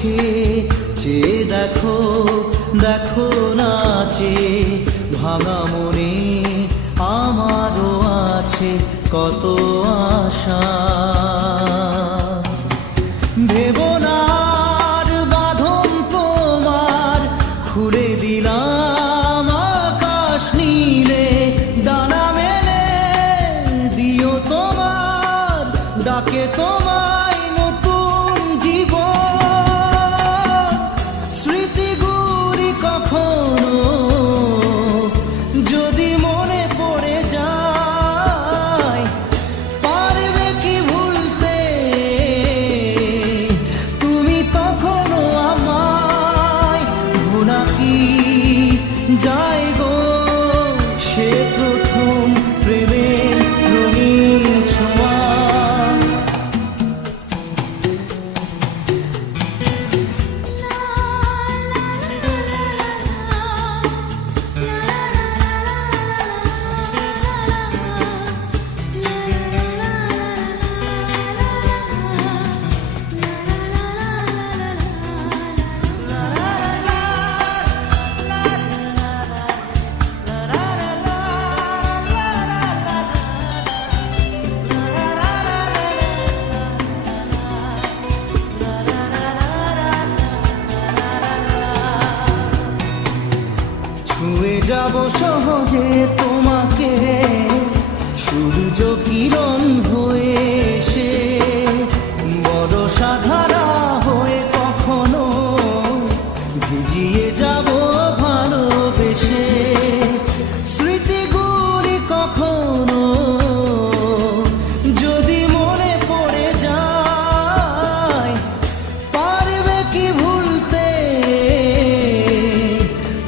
চোখে চেয়ে দেখো, দেখো নাচে ভাঙা মনে আমারও আছে কত আশা। ভেবো না আর বাঁধন তোমার, খুলে দিলাম আকাশ নীলে, ডানা মেলে দিও তোমার ডাকে তোমায় নতুন জীবন। স্মৃতিগুলি কখনো যদি মনে পড়ে যায়, পারবে কি ভুলতে তুমি তখনো আমায়? ভোলা কি যায় গো সে প্রথম প্রেমের রঙিন ছোঁয়া। ছুঁয়ে যাব সহজে তোমাকে সূর্য কিরণ হয়ে এসে, বরষা ধারা হয়ে কখনো ভিজিয়ে যাব ভালোবেসে। স্মৃতিগুলি কখনো যদি মনে পড়ে যায়, পারবে কি ভুলতে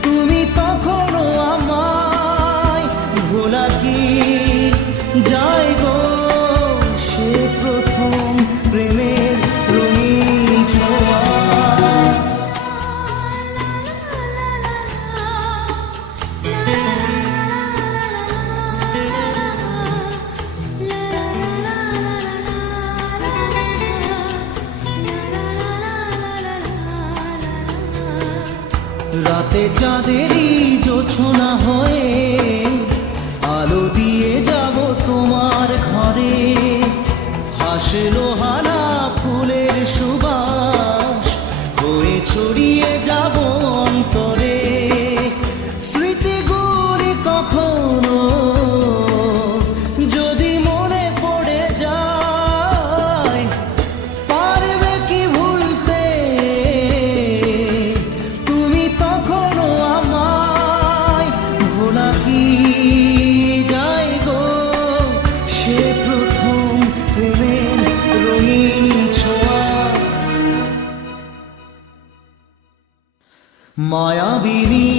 তুমি তখনো আমায়? ভোলা কি যায় গো সে প্রথম প্রেমের রঙিন ছোঁয়া। রাতে চাঁদেরই জোছনা হয়ে আলো দিয়ে যাব তোমার ঘরে, হাসলো হানা ফুলের সুবাস হয়ে ছড়িয়ে যাব অন্তরে। স্মৃতিগুলি কখনো যদি মনে পড়ে যায়, পারবে কি ভুলতে তুমি তখনো আমায়? ভোলা কি যায় গো সে প্রথম প্রেমের রঙিন ছোঁয়া। মায়াবিনী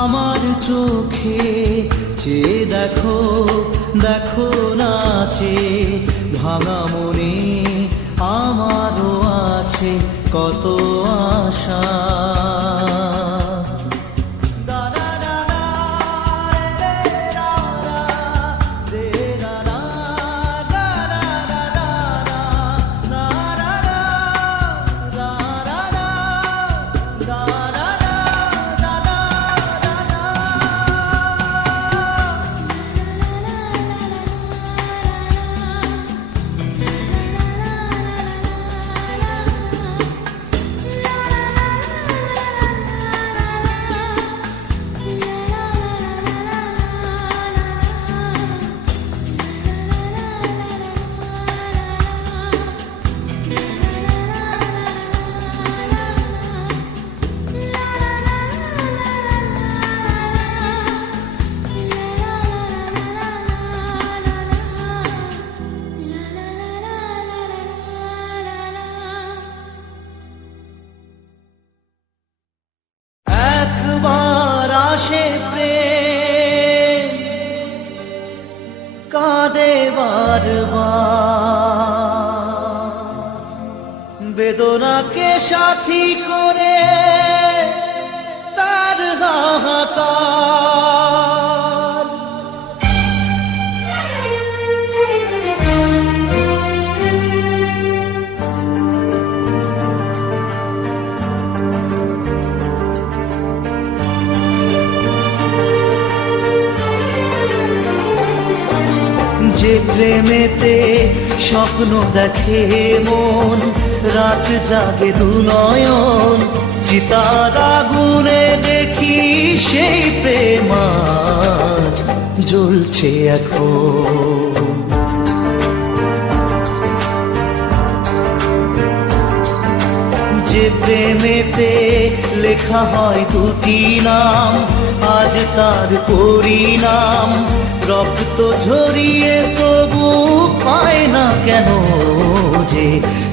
আমার চোখে চেয়ে দেখো, দেখো নাচে ভাঙা মনে আমারও আছে কত আশা। একবার আসে প্রেম কাঁদে বারবার, বেদনাকে সাথী করে তার হাহাকার। যে প্রেমেতে স্বপ্ন দেখে মন, রাত জাগে দুনয়ন, চিতার আগুনে দেখি সেই প্রেম আজ জ্বলছে এখন। যে প্রেমেতে লেখা হয় দুটি নাম, আজ তার পরিণাম রক্ত ঝরিয়ে তবু পায় না কেন যে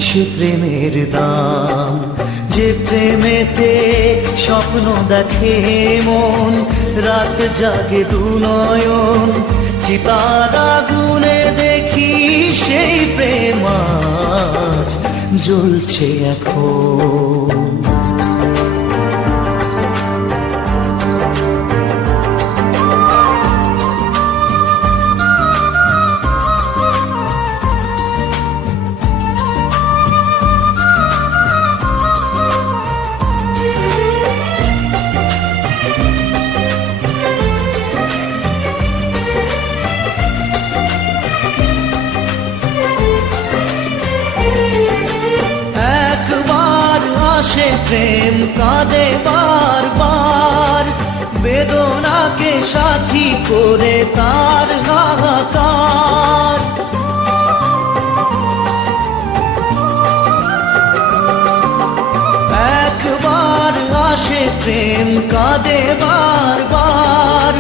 সে প্রেমের দাম। যে প্রেমেতে স্বপ্ন দেখে মন, রাত জাগে দুনয়ন, চিতার আগুনে দেখি সেই প্রেম আজ জ্বলছে এখন। সে প্রেম কাঁদে বারবার, বেদনাকে সাথী করে তার হাহাকার। একবার আসে প্রেম কাঁদে বারবার,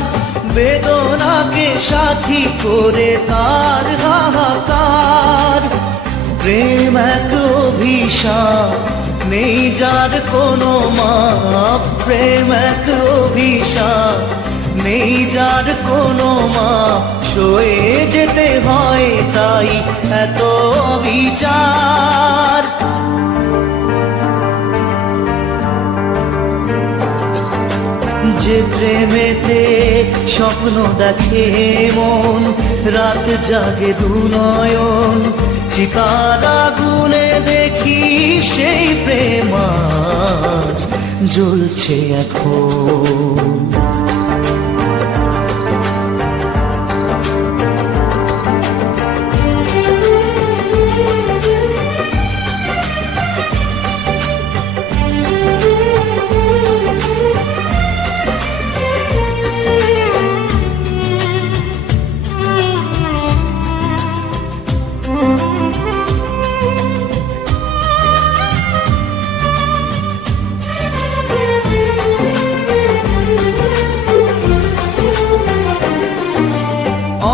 বেদনাকে সাথী করে তার হাহাকার। প্রেম এক অভিশাপ, নেই যার কোনো মাপ। প্রেম এক অভিশাপ, নেই যার কোনো মাপ। সয়ে যেতে হয় তাই এত বিচার। যে প্রেমেতে স্বপ্ন দেখে মন, রাত জাগে দুনয়ন, চিতার আগুনে দেখি সেই প্রেম আজ জ্বলছে এখন।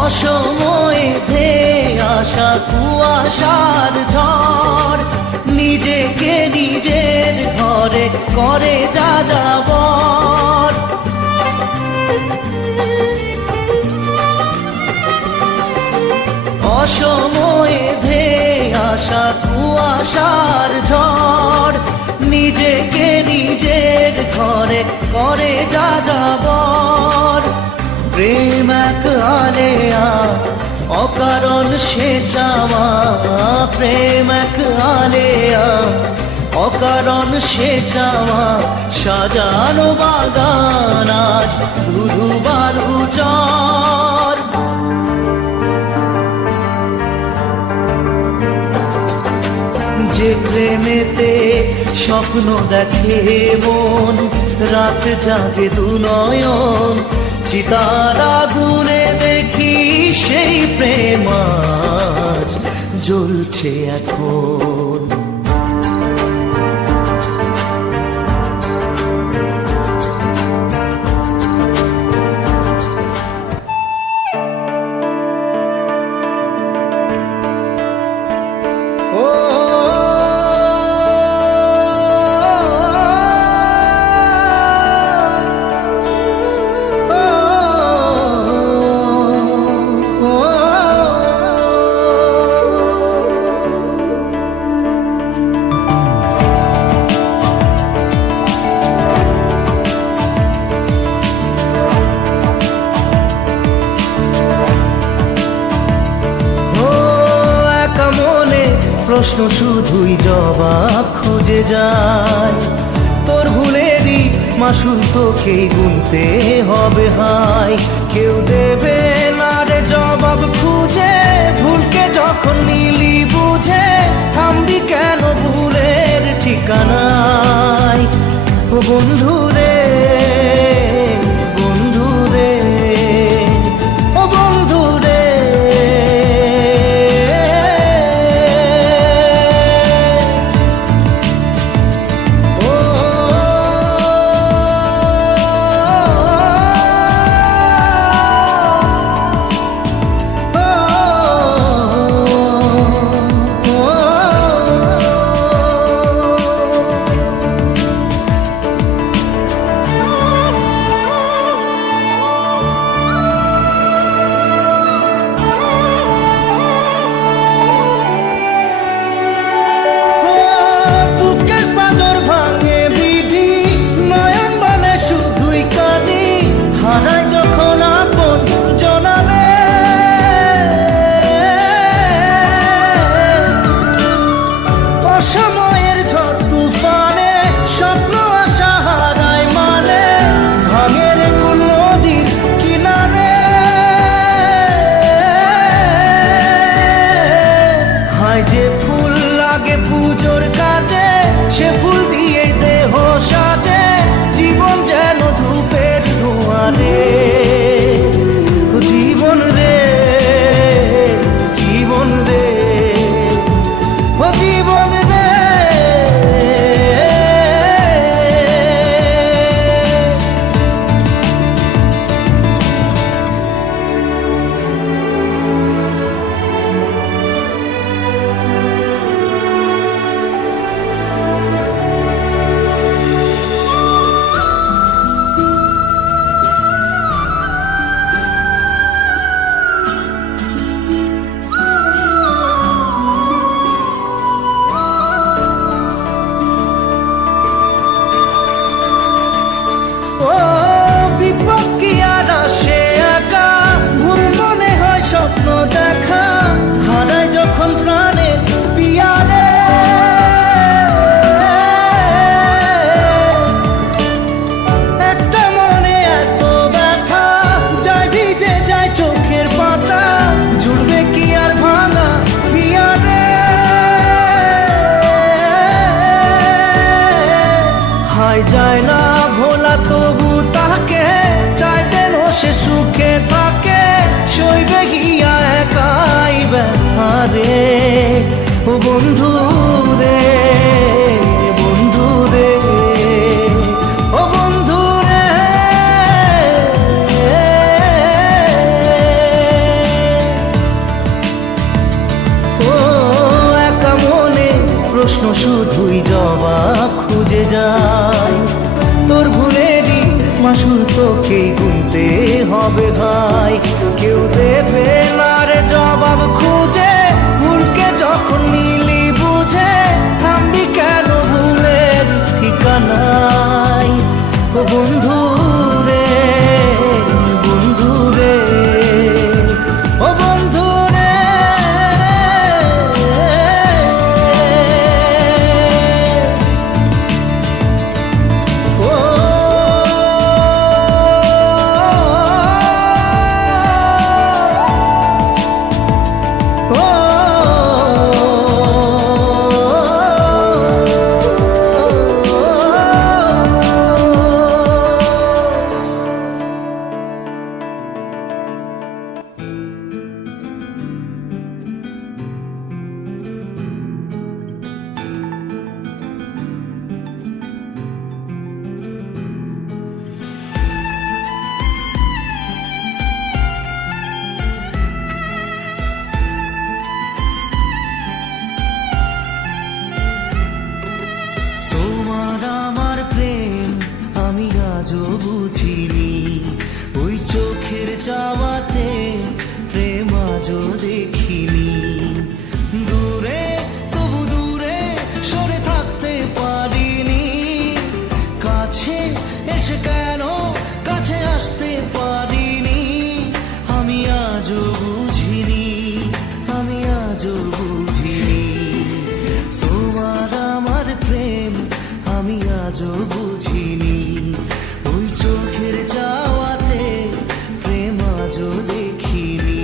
অসময়ে ধেয়ে আসা কুয়াশার ঝড়, নিজেকে নিজের ঘরে করে যাযাবর। অসময়ে ধেয়ে আসা কুয়াশার ঝড়, নিজেকে নিজের ঘরে করে যাযাবর। প্রেম এক আলেয়া, অকারণ সে চাওয়া। প্রেম এক আলেয়া, অকারণ সে চাওয়া। সাজানো বাগান আজ ধুধু বালু চর। যে প্রেমেতে স্বপ্ন দেখে মন, রাত জাগে দুনয়ন, চিতার আগুনে দেখি সেই প্রেম আজ জ্বলছে এখন। প্রশ্ন শুধুই জবাব খুঁজে যায়। তোর ভুলেরই মাসুল তোকেই গুনতে হবে হায়। কেউ দেবে না রে জবাব খুঁজে বন্ধু রে, বন্ধু রে, ও বন্ধু রে। ও একা মনে প্রশ্ন শুধুই জবাব খুঁজে যায়, তোর ভুলেরই মাসুল তোকেই গুনতে হবে ভাই। কেউ দেবে না রে জবাব খুঁজে, ভুলকে যখন নিলি বুঝে, থামবি কেন ভুলের ঠিকানায়। ও বন্ধু রে, বন্ধু রে, ও বন্ধু রে। ও তোমার আমার প্রেম আমি আজও বুঝিনি, ওই চোখের চাওয়াতে প্রেম আজও দেখিনি। দূরে তবু দূরে সরে থাকতে পারিনি, কাছে এসে কেন কাছে আসতে পারিনি। আমি আজও বুঝিনি, আমি আজও বুঝিনি। তোমার আমার প্রেম আমি আজও বুঝিনি, ওই চোখের চাওয়াতে প্রেম আজও দেখিনি।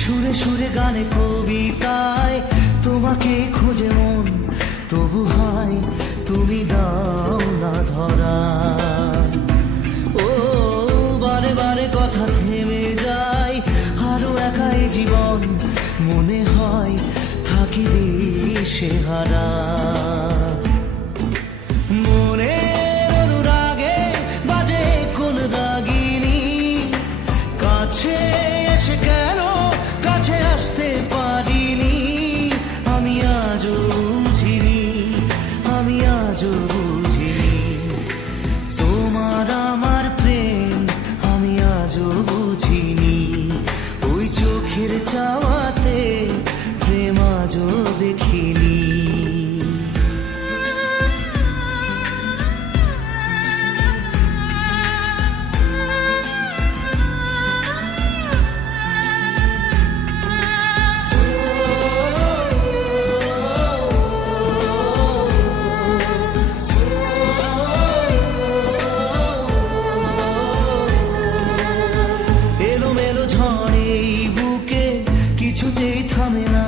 সুরে সুরে গানে কবিতায় তোমাকে খোঁজে মন, তবু হয় তুমি দাও না ধরা। ও বারে বারে কথা থেমে যায়, আরো একাই জীবন মনে হয় থাকি দিশে হারা। মনের অনুরাগে বাজে কোন রাগিনী, কাছে এসে কেন কাছে আসতে পারিনি। আমি আজও বুঝিনি, আমি আজও বুঝিনি। তোমার আমার প্রেম আমি আজও বুঝিনি, ওই চোখের চাওয়াতে প্রেম আজও দেখিনি। এলোমেলো ঝড়ে এই বুকে কিছুতেই থামে না,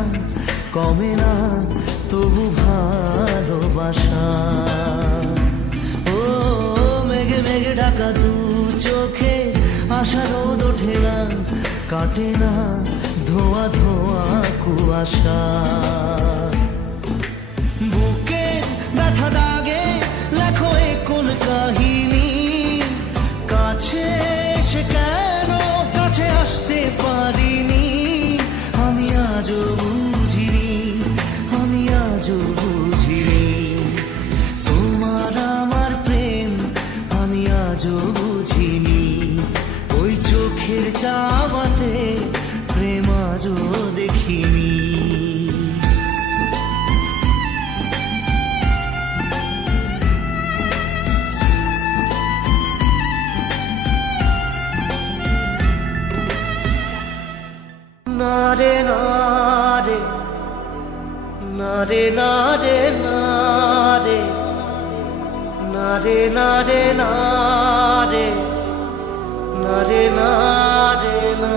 কমে না তবু ভালোবাসা। ও মেঘে মেঘে ঢাকা দু চোখে আশা রোদ ওঠে না, কাটে না ধোয়া ধোয়া কুয়াশা। বুকে ব্যথা দাগে লেখো এ কোন কাহিনী, কাছে এসে কেন কাছে আসতে পারিনি। আমি আজও বুঝিনি, আমি আজও বুঝিনি। তোমার আমার প্রেম আমি আজও বুঝিনি, ওই চোখের চাওয়াতে প্রেম আজও দেখিনি। নারে নারে নারে নারে নারে নারে নারে নারে রে না রে না।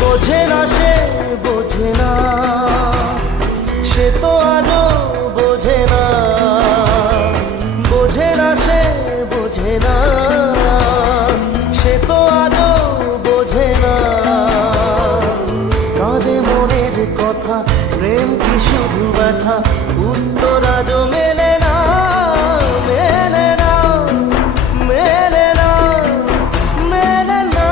বোঝে না সে বোঝে না, সে তো আজও বোঝে না। বোঝে না সে বোঝে না, সে তো আজও বোঝে না। কাঁদে মনের কথা, প্রেম কি শুধু ব্যথা, উত্তর আজও মেলে না, মেলে না, মেলে না, মেলে না।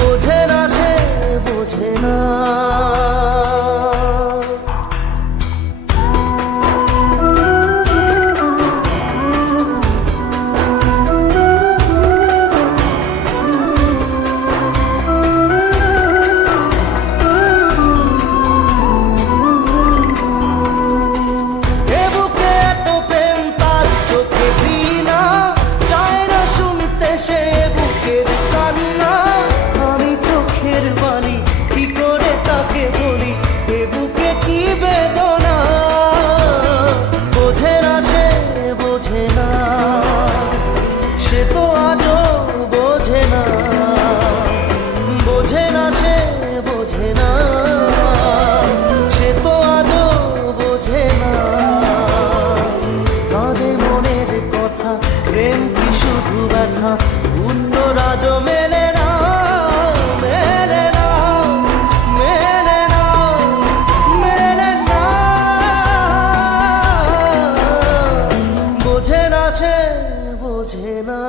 বোঝে না সে বোঝে না। উত্তর আজও মেলে না, মেলে না, মেলে না, মেলে না। বোঝে না সে বোঝে না।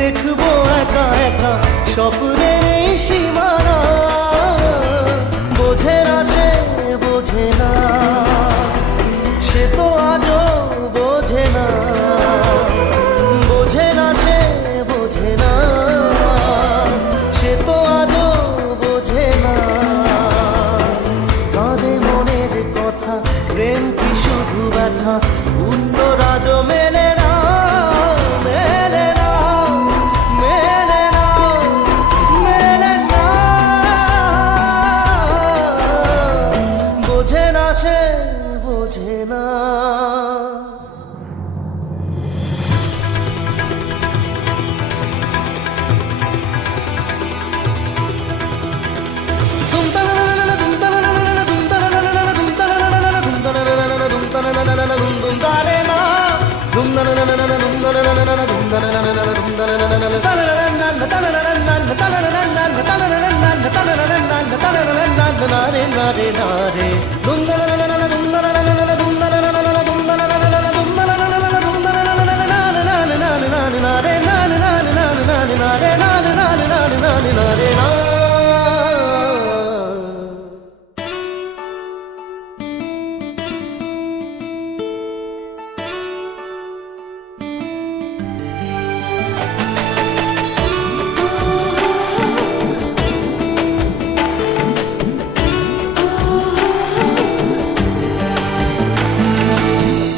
দেখবো একা একা স্বপ্নের এই সীমানা। বোঝে না সে বোঝে না, সে তো আজও বোঝে না। বোঝে না সে বোঝে না, সে তো আজও বোঝে না। কাঁদে মনের কথা, প্রেম কি শুধু ব্যথা, উত্তর আজও মেলে না, মেলে না, মেলে না, মেলে না। বোঝে না সে বোঝে না।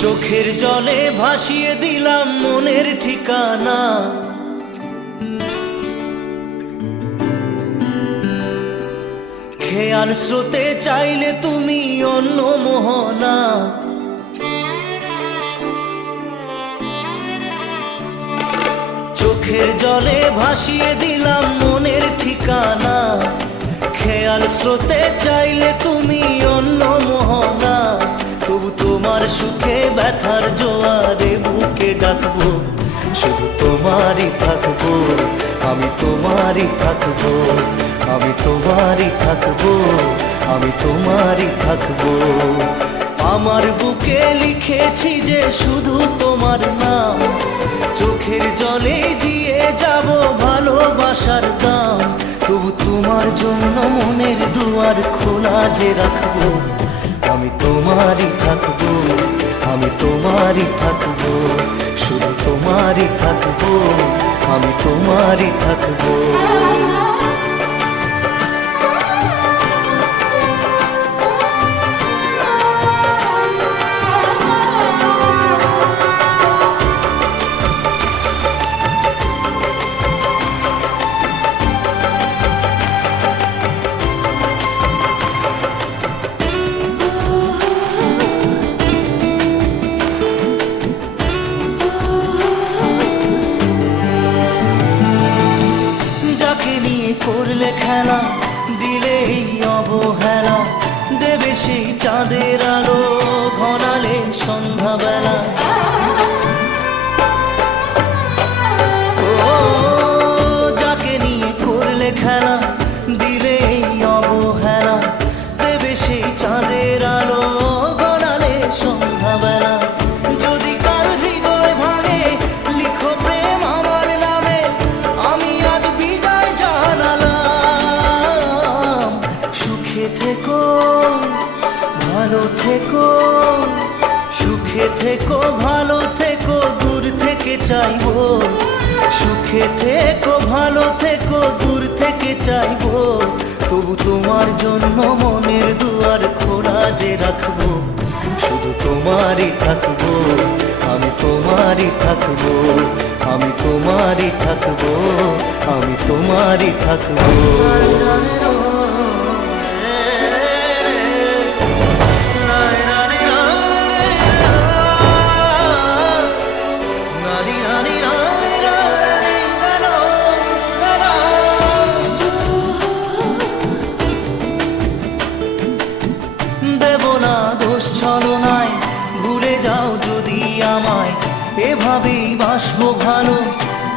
চোখের জলে ভাসিয়ে দিলাম মনের ঠিকানা। খেয়াল স্রোতে চাইলে তুমি অন্য মোহনা। চোখের জলে ভাসিয়ে দিলাম মনের ঠিকানা। খেয়াল স্রোতে চাইলে তুমি অন্য মোহনা। তবু তোমার সুখে ব্যথার জোয়ারে বুকে ডাকবো, শুধু তোমারই থাকবো। আমি তোমারই থাকবো, আমি তোমারই থাকবো, আমি তোমারই থাকবো। আমার বুকে লিখেছি যে শুধু তোমার নাম, চোখের জলে দিয়ে যাব ভালোবাসার দাম। তবু তোমার জন্য মনের দুয়ার খোলা যে রাখবো, আমি তোমারই থাকবো, আমি তোমারই থাকবো, শুধু তোমারই থাকবো, আমি তোমারই থাকবো। করলে খেলা, দিলে এই অবহেলা, দেবে সেই চাঁদের আলো ঘনালে সন্ধ্যাবেলা। ও যাকে নিয়ে করলে খেলা, দিলে এই অবহেলা, দেবে সেই চাঁদের আলো ঘনালে সন্ধ্যাবেলা। যদি কাল হৃদয় ভাঙে লিখো প্রেম আমার নামে, আমি আজ বিদায় জানালাম। সুখে থেকো, ভালো থেকো, সুখে থেকো, ভালো থেকো, দূর থেকে চাইবো। সুখে থেকো, ভালো থেকো, দূর থেকে চাইবো। তবু তোমার জন্য মনের দুয়ার খোলা যে রাখবো, শুধু তোমারই থাকবো, আমি তোমারই থাকবো, আমি তোমারই থাকবো, আমি তোমারই থাকবো। দেব না দোষ ছলনায়, ভুলে যাও যদি আমায়, এভাবেই বাসবো ভালো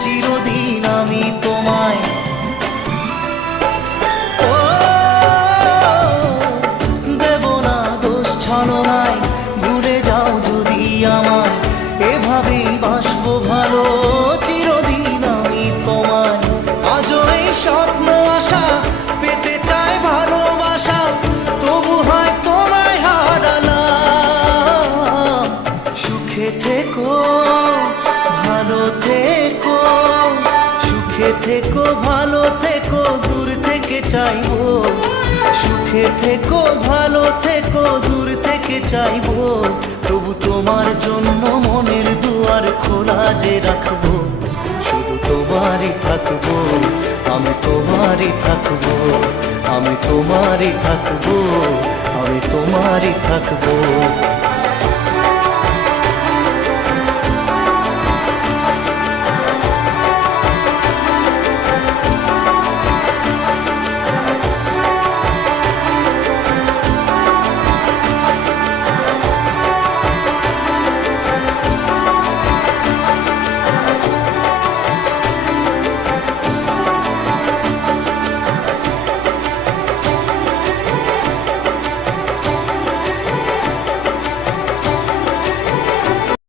চিরদিন আমি তোমায়। ও দেব না দোষ ছলনায়, ভুলে যাও যদি আমায়, এভাবেই বাসবো ভালো চিরদিন আমি তোমায়। আজও এই স্বপ্ন আশা পেতে চাই ভালোবাসা, তবু হয় তোমায় হারালাম। সুখে থেকো, ভালো থেকো, সুখে থেকো, ভালো থেকো, দূর থেকে চাইবো। সুখে থেকো, ভালো থেকো, দূর থেকে চাইবো। তবু তোমার জন্য মনের দুয়ার খোলা যে রাখবো, শুধু তোমারই থাকবো, আমি তোমারই থাকবো, আমি তোমারই থাকবো, আমি তোমারই থাকবো।